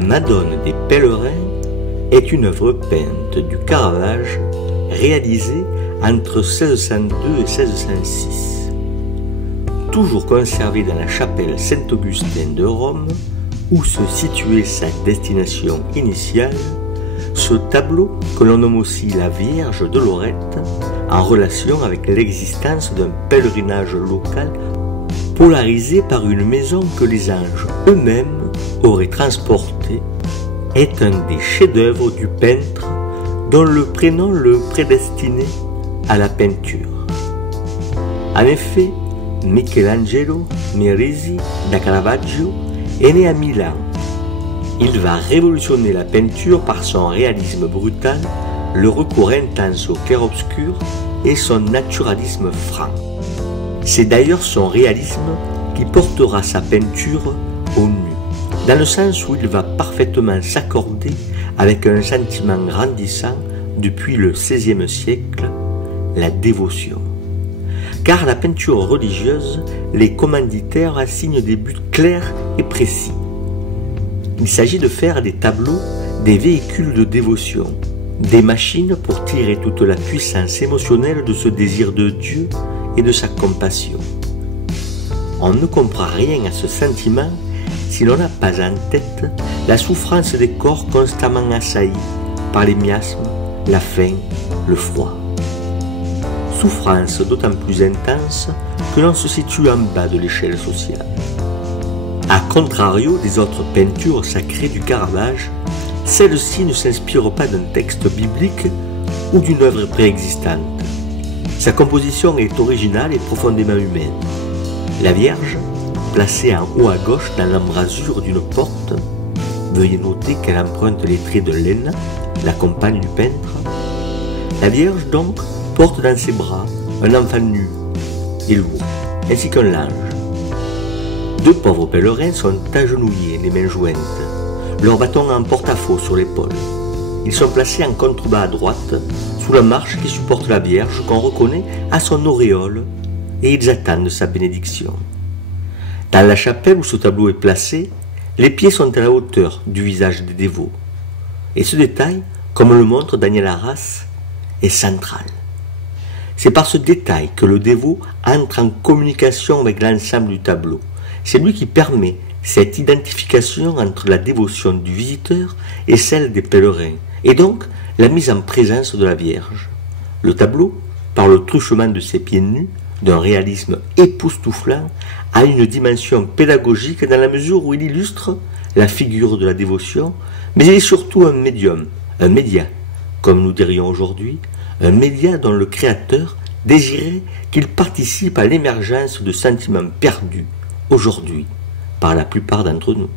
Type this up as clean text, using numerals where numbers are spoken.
La Madone des pèlerins est une œuvre peinte du Caravage réalisée entre 1602 et 1606. Toujours conservée dans la chapelle Saint-Augustin de Rome, où se situait sa destination initiale, ce tableau, que l'on nomme aussi la Vierge de Lorette, en relation avec l'existence d'un pèlerinage local polarisé par une maison que les anges eux-mêmes auraient transportée, est un des chefs-d'œuvre du peintre dont le prénom le prédestinait à la peinture. En effet, Michelangelo Merisi da Caravaggio est né à Milan. Il va révolutionner la peinture par son réalisme brutal, le recours intense au clair-obscur et son naturalisme franc. C'est d'ailleurs son réalisme qui portera sa peinture au nu, dans le sens où il va parfaitement s'accorder avec un sentiment grandissant depuis le XVIe siècle, la dévotion. Car la peinture religieuse, les commanditaires assignent des buts clairs et précis. Il s'agit de faire des tableaux des véhicules de dévotion, des machines pour tirer toute la puissance émotionnelle de ce désir de Dieu et de sa compassion. On ne comprend rien à ce sentiment si l'on n'a pas en tête la souffrance des corps constamment assaillis par les miasmes, la faim, le froid. Souffrance d'autant plus intense que l'on se situe en bas de l'échelle sociale. A contrario des autres peintures sacrées du Caravage, celle-ci ne s'inspire pas d'un texte biblique ou d'une œuvre préexistante. Sa composition est originale et profondément humaine. La Vierge, placée en haut à gauche dans l'embrasure d'une porte, veuillez noter qu'elle emprunte les traits de Léna, la compagne du peintre. La Vierge donc porte dans ses bras un enfant nu et lourd, ainsi qu'un linge. Deux pauvres pèlerins sont agenouillés, les mains jointes, leur bâton en porte-à-faux sur l'épaule. Ils sont placés en contrebas à droite, sous la marche qui supporte la Vierge qu'on reconnaît à son auréole, et ils attendent sa bénédiction. Dans la chapelle où ce tableau est placé, les pieds sont à la hauteur du visage des dévots. Et ce détail, comme le montre Daniel Arras, est central. C'est par ce détail que le dévot entre en communication avec l'ensemble du tableau. C'est lui qui permet cette identification entre la dévotion du visiteur et celle des pèlerins, et donc la mise en présence de la Vierge. Le tableau, par le truchement de ses pieds nus, d'un réalisme époustouflant, a une dimension pédagogique dans la mesure où il illustre la figure de la dévotion, mais il est surtout un médium, un média, comme nous dirions aujourd'hui, un média dont le créateur désirait qu'il participe à l'émergence de sentiments perdus aujourd'hui par la plupart d'entre nous.